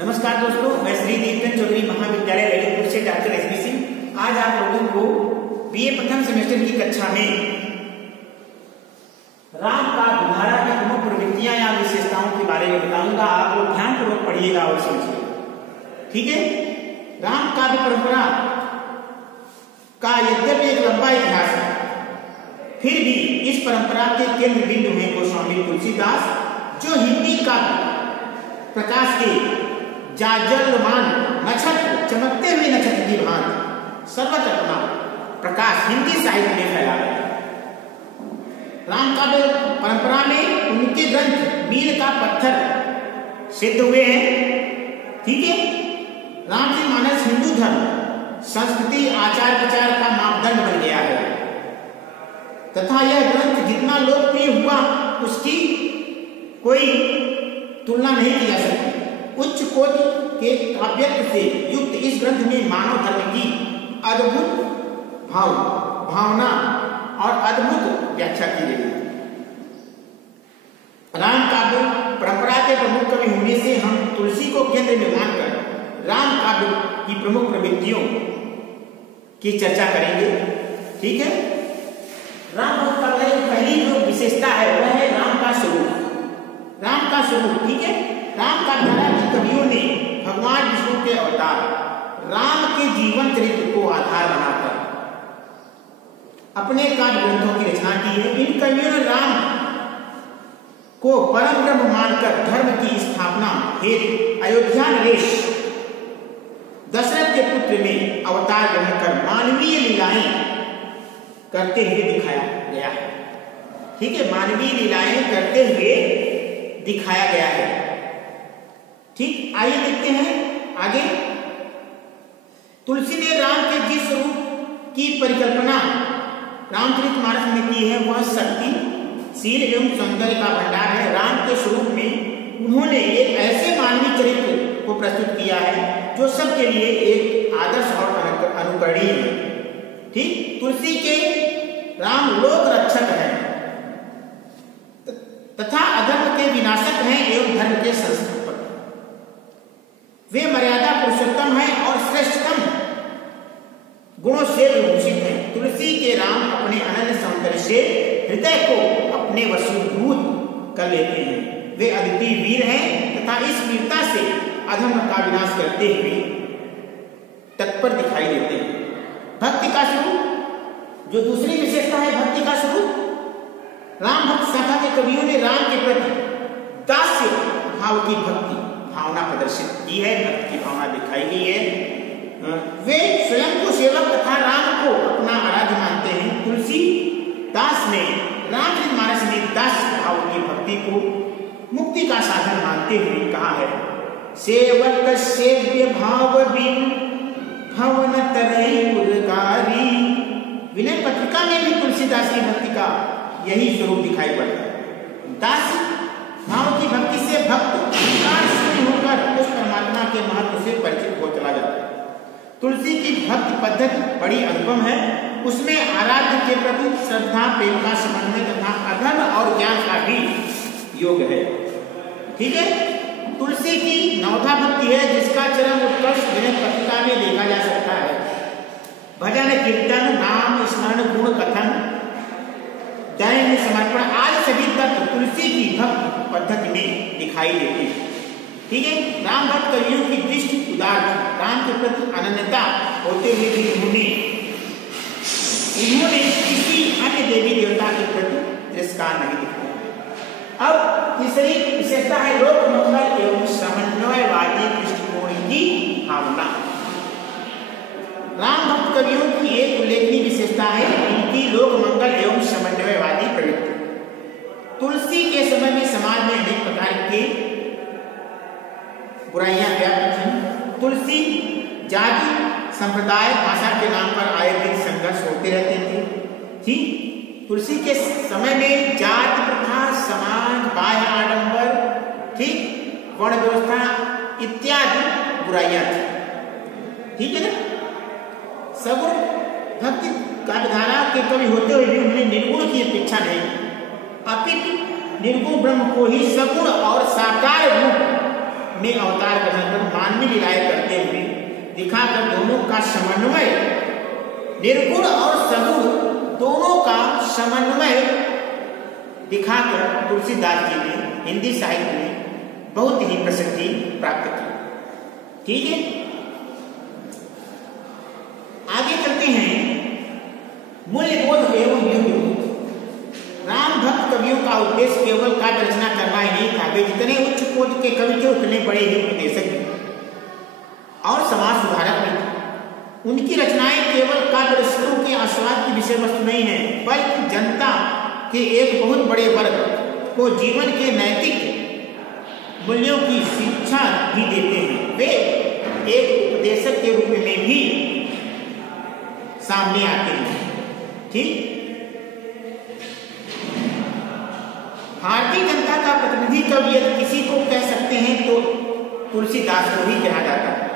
नमस्कार दोस्तों, मैं श्री दीपचंद चौधरी महाविद्यालय ललितपुर से डॉक्टर एसपी सिंह आज आप लोगों को बीए प्रथम सेमेस्टर की कक्षा में राम काव्य धारा की प्रमुख प्रवृत्तियां या विशेषताओं के बारे में बताऊंगा। आप लोग ध्यानपूर्वक पढ़िएगा और समझिएगा, ठीक है। राम काव्य परंपरा का यद्यपि एक लंबा इतिहास है, फिर भी इस परंपरा के केंद्र बिंदु हैं गोस्वामी तुलसीदास, जो हिंदी काव्य प्रकाश के जाजलमान नक्षत्र, चमकते हुए नक्षत्र की भांति सर्वत्र अपना प्रकाश हिंदी साहित्य में फैला है। राम काव्य परंपरा में उनके ग्रंथ मील का पत्थर सिद्ध हुए हैं, ठीक है। रामचरितमानस हिंदू धर्म, संस्कृति, आचार विचार का मापदंड बन गया है तथा यह ग्रंथ जितना लोकप्रिय हुआ उसकी कोई तुलना नहीं की जा सकती। उच्च कोटि के काव्यत्व से युक्त इस ग्रंथ में मानव धर्म की अद्भुत भावना और अद्भुत व्याख्या की गई है। राम काव्य परंपरा के प्रमुख कवि होने से हम तुलसी को केंद्र में मानकर राम काव्य की प्रमुख प्रवृत्तियों की चर्चा करेंगे, ठीक है। राम काव्य की पहली जो विशेषता है वह है राम का स्वरूप। राम का स्वरूप, ठीक है। राम काव्य धारा के कवियों ने भगवान विष्णु के अवतार राम के जीवन चरित्र को आधार बनाकर अपने काव्य ग्रंथों की रचना की है। इन कवियों ने राम को परम ब्रह्म मानकर धर्म की स्थापना हेतु अयोध्या नरेश दशरथ के पुत्र में अवतार ग्रहण कर मानवीय लीलाएं करते हुए दिखाया गया है, ठीक है। मानवीय लीलाएं करते हुए दिखाया गया है, ठीक। आइए देखते हैं आगे। तुलसी ने राम के जिस स्वरूप की परिकल्पना रामचरितमानस में की है वह शक्ति, शील एवं सौंदर्य का भंडार है। राम के स्वरूप में उन्होंने एक ऐसे मानवीय चरित्र को प्रस्तुत किया है जो सबके लिए एक आदर्श और अनुकरणीय है, ठीक। तुलसी के राम लोक रक्षक हैं तथा अधर्म के विनाशक हैं एवं धर्म के संस्थापक। वे मर्यादा पुरुषोत्तम हैं और श्रेष्ठतम गुणों से विभूषित हैं। तुलसी के राम अपने अनन्य सौंदर्य से हृदय को अपने वशीभूत कर लेते हैं। वे अद्वितीय वीर हैं तथा इस वीरता से अधर्म का विनाश करते हुए तत्पर दिखाई देते हैं। भक्ति का स्वरूप, जो दूसरी विशेषता है भक्ति का स्वरूप, राम भक्त शाखा के कवियों ने राम के प्रति दास्य भाव की भक्ति भावना प्रदर्शित की है, भक्ति की भावना दिखाई गई है। वे स्वयं को सेवक तथा राम को अपना आराध्य मानते हैं। तुलसीदास ने रामचरितमानस में दास्य भाव की भक्ति को मुक्ति का साधन मानते हुए कहा है, सेवक सेव्य भाव बिन भवन तरई उदगारी। विनय पत्रिका में भी तुलसीदास की भक्ति का यही स्वरूप दिखाई पड़ता है। दास भाव की भक्ति से भक्त होकर उस परमात्मा के महत्व से परिचित हो चला जाता है। तुलसी की भक्ति पद्धति बड़ी अनुपम है। उसमें आराध्य के प्रति श्रद्धा, प्रेम का समन्वय तथा अधर्म और ज्ञान का भी योग है, ठीक है। तुलसी की नवधा भक्ति है जिसका चरम उत्कर्ष विनय पत्रिका में देखा जा सकता है। भजन, कीर्तन, नाम स्मरण, गुण कथन, दैन्य समर्पण आदि सभी तत्व तुलसी की भक्ति पद्धति में दिखाई देते हैं, ठीक है। राम भक्त कवियों की दृष्टि उदार थी। राम के प्रति अनन्यता होते हुए भी उन्होंने किसी अन्य देवी देवता के प्रति तिरस्कार नहीं दिखाया। अब तीसरी विशेषता है लोक मंगल एवं समन्वयवादी दृष्टिकोण की भावना। राम भक्त कवियों की एक उल्लेखनीय विशेषता है इनकी लोक मंगल एवं समन्वयवादी प्रवृत्ति। तुलसी के समय में समाज में अनेक प्रकार के बुराइयां व्याप्त थीं। तुलसी जाति, संप्रदाय, भाषा के नाम पर आए दिन संघर्ष होते रहते थे, ठीक। तुलसी के समय में जाति प्रथा, समाज, बाह्य आडंबर, ठीक, वर्ण व्यवस्था इत्यादि बुराइयां थी, ठीक है ना। सगुण भक्ति काव्यधारा के कवि होते हुए भी उन्होंने निर्गुण की अपेक्षा नहीं की, अपितु निर्गुण ब्रह्म को ही सगुण और साकार रूप में अवतार ग्रहण कर मानवीय लीलाएं करते हुए दिखाकर दोनों का समन्वय, निर्गुण और सगुण दोनों का समन्वय दिखाकर तुलसीदास जी ने हिंदी साहित्य में बहुत ही प्रसिद्धि प्राप्त की। ठीक है, आगे चलते हैं। मूल्यबोध एवं युगबोध। राम भक्त कवियों का उद्देश्य केवल काव्य रचना करना ही नहीं था। वे जितने उच्च कोटि के कवि थे उतने बड़े ही उपदेशक भी और समाज सुधारक भी थे। उनकी रचनाएं केवल काव्य रसिकों के आस्वाद की विषय वस्तु नहीं है, बल्कि जनता के एक बहुत बड़े वर्ग को जीवन के नैतिक मूल्यों की शिक्षा भी देते हैं। वे एक उपदेशक के रूप में भी सामने आते हैं। ठीक, भारतीय जनता का प्रतिनिधि कवि यदि किसी को कह सकते हैं तो तुलसीदास को ही कहा जाता है।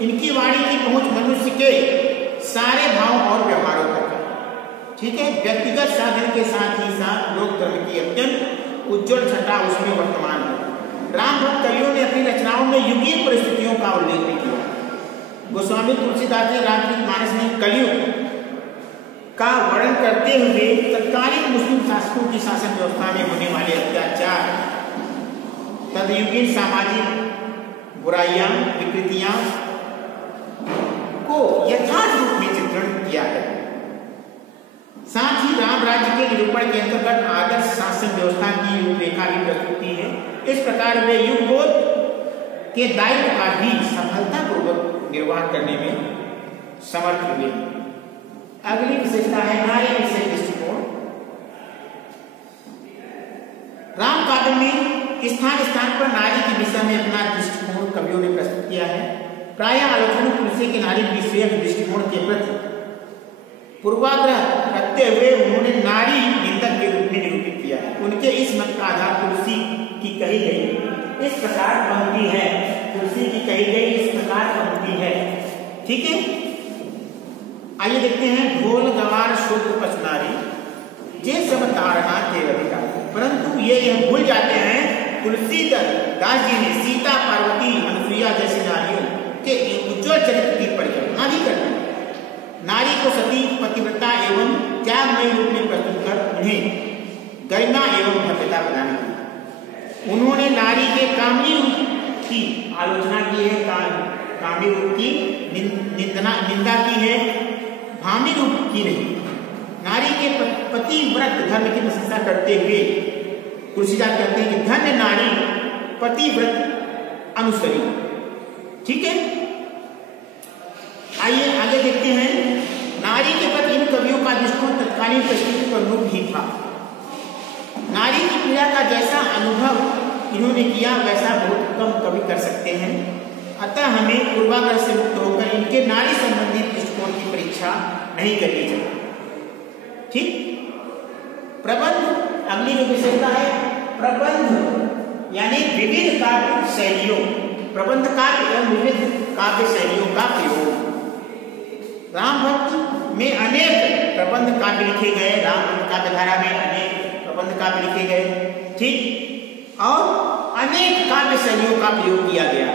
इनकी वाणी की पहुंच मनुष्य के सारे भाव और व्यवहारों तक है। ठीक है, व्यक्तिगत साधन के साथ ही साथ लोक धर्म की अत्यंत उज्जवल छटा उसमें वर्तमान है। राम भक्त कवियों ने अपनी रचनाओं में युगीय परिस्थितियों का उल्लेख भी किया। गोस्वामी तुलसीदास ने रामचरितमानस में कलयुग का वर्णन करते हुए तत्कालीन मुस्लिम शासकों की शासन व्यवस्था में होने वाले अत्याचार, तदयुगीन सामाजिक बुराइयां, विकृतियां को यथार्थ रूप में चित्रण किया है। साथ ही राम राज्य के निरूपण के अंतर्गत आदर्श शासन व्यवस्था की रूपरेखा भी प्रस्तुत की है। इस प्रकार वे युगबोध के दायित्व का भी सफलतापूर्वक निर्वाह करने में समर्थ हुए। अगली विशेषता है नारी विषय दृष्टिकोण। राम काव्य में स्थान स्थान पर नारी के विषय में अपना दृष्टिकोण कवियों ने प्रस्तुत किया है। प्रायः आलोचना तुलसी के नारी विषयक दृष्टिकोण के प्रति पूर्वाग्रह रखते हुए उन्होंने नारी निंदक के रूप में निरूपित किया है। उनके इस मत का आधार तुलसी की कही गई इस प्रकार पंक्ति है। तुलसी की कही गई इस प्रकार पंक्ति है। ठीक है, आइए देखते हैं। ढोल गवार शुद्ध पचनारी जे सब तारना के अधिकारी। परंतु ये यह भूल जाते हैं तुलसीदास जी ने सीता, पार्वती, अनुसुईया जैसी नारियों के उज्ज्वल चरित्र की परिकल्पना भी करती है। नारी को सती, पतिव्रता एवं त्यागमय रूप में प्रस्तुत कर उन्हें गरिमा एवं भव्यता प्रदान की। उन्होंने नारी के कामनी रूप की आलोचना की है, कामनी रूप की निंदा की है, भामी रूप की नहीं। नारी के पतिव्रत धर्म की प्रशंसा करते हुए तुलसीदास कहते हैं कि धन्य नारी पतिव्रत अनुसरी। ठीक है, आइए आगे देखते हैं। नारी के प्रति इन कवियों का दृष्टिकोण तत्कालीन परिस्थिति पर अनुरूप ही था। नारी की पीड़ा का जैसा अनुभव इन्होंने किया वैसा बहुत कम कवि कर सकते हैं। अतः हमें पूर्वाग्रह से मुक्त होकर इनके नारी संबंधी दृष्टिकोण की परीक्षा नहीं करनी चाहिए। ठीक, प्रबंध। अगली जो विशेषता है प्रबंध यानी विविध काव्य शैलियों, प्रबंध काव्य एवं विविध काव्य शैलियों का प्रयोग। राम भक्त में अनेक प्रबंध काव्य लिखे गए। राम काव्य धारा में अनेक प्रबंध काव्य लिखे गए। ठीक, और अनेक काव्य शैलियों का प्रयोग किया गया।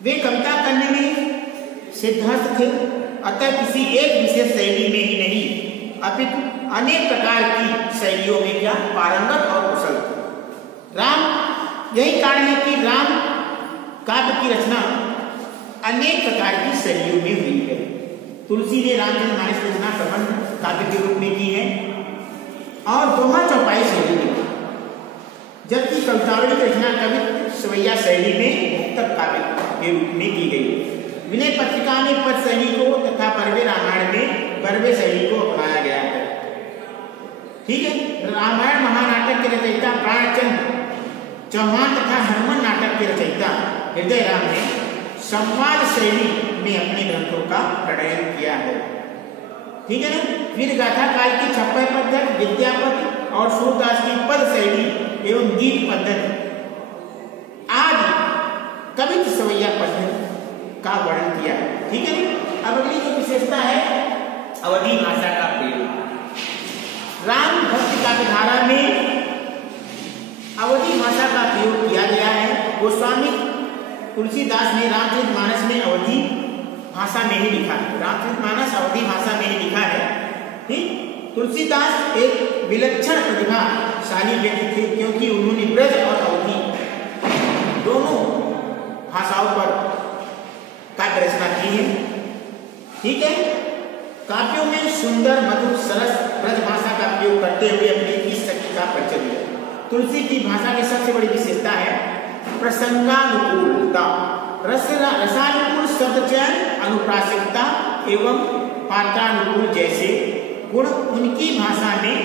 वे कविता करने में सिद्धहस्त थे। अतः किसी एक विशेष शैली में ही नहीं अपितु अनेक प्रकार की शैलियों में क्या पारंगत और कुशल थे। राम, यही कारण है कि राम काव्य की रचना अनेक प्रकार की शैलियों में हुई है। तुलसी ने रामचरितमानस रचना प्रबंध काव्य के रूप में की है और दोहा चौपाई शैली में, जबकि कवितावली की रचना कवित्व सवैया शैली में मुक्तक काव्य के रूप में की गई। विनय पत्रिका में पद शैली को तथा बर्वे रामायण में बर्वे शैली को अपनाया गया है। ठीक है, रामायण महानाटक के रचयिता प्राणचंद्र चौहान तथा हनुमान नाटक के रचयिता हृदय राम ने संवाद शैली में अपने ग्रंथों का प्रणयन किया है। ठीक है ना। फिर गाथा काल की छप्पर पद्धति, विद्यापति और सूरदास की पद शैली एवं गीत पद्धति आदि कवित्व सवैया पद्धति का वर्णन किया है। ठीक है। अब अगली जो विशेषता है अवधी भाषा का प्रयोग। राम भक्ति काव्य धारा में अवधी भाषा का प्रयोग किया गया है। गोस्वामी तुलसीदास ने रामचरितमानस में अवधी भाषा में ही लिखा है। रामचरितमानस अवधी भाषा में ही लिखा है। ठीक, तुलसीदास एक विलक्षण प्रतिभाशाली व्यक्ति थे, क्योंकि उन्होंने ब्रज और अवधी दोनों भाषाओं पर काव्य रचना की है। ठीक है, काव्यों में सुंदर मधुर सरस ब्रज भाषा का प्रयोग करते हुए अपनी इस शक्ति का परिचय दिया। तुलसी की भाषा की सबसे बड़ी विशेषता है प्रसंगानुकूलता, रसानुकूल शब्द चयन, अनुप्रासिकता एवं पात्रानुकूल जैसे गुण उनकी भाषा में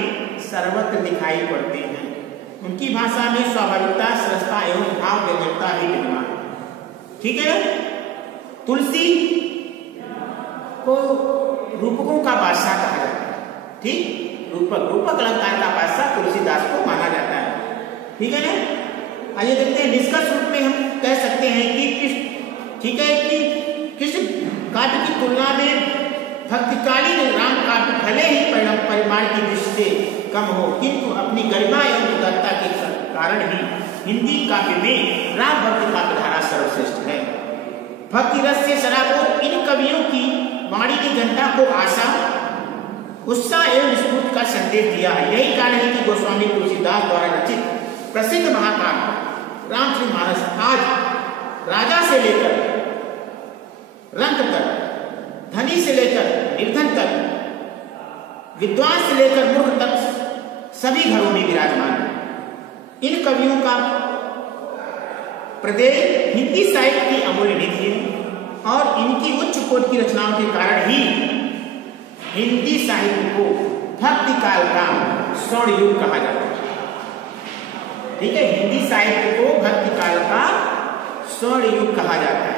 सर्वत्र दिखाई पड़ते हैं। उनकी भाषा में स्वाभाविकता, सरसता एवं भाव व्यंजकता ही विद्यमान है। ठीक है, तुलसी को रूपकों का बादशाह कहा जाता है। ठीक, रूपक अलंकार का बादशाह तुलसीदास को माना जाता है। ठीक है ना, आइए देखते हैं। निष्कर्ष रूप में हम कह सकते हैं कि कृष्ण काव्य की तुलना में भक्तिकालीन राम काव्य भले ही परिमाण की दृष्टि से कम हो, किंतु अपनी गरिमा एवं उदारता के कारण ही हिंदी काव्य में राम भक्ति काव्य धारा सर्वश्रेष्ठ है। भक्ति रस से सराबोर इन कवियों की वाणी ने जनता को आशा, उत्साह एवं स्फूर्ति का संदेश दिया है। यही कारण है कि गोस्वामी तुलसीदास द्वारा रचित प्रसिद्ध महाकाव्य रामचरितमानस आज राजा से लेकर रंक तक, धनी से लेकर निर्धन तक, विद्वान से लेकर मूर्ख तक सभी घरों में विराजमान है। इन कवियों का प्रदेय हिंदी साहित्य की अमूल्य निधि है और इनकी उच्च कोटि की रचनाओं के कारण ही हिंदी साहित्य को भक्ति काल का स्वर्ण युग कहा जाता है। ठीक है, हिंदी साहित्य को भक्ति काल का स्वर्ण युग कहा जाता है।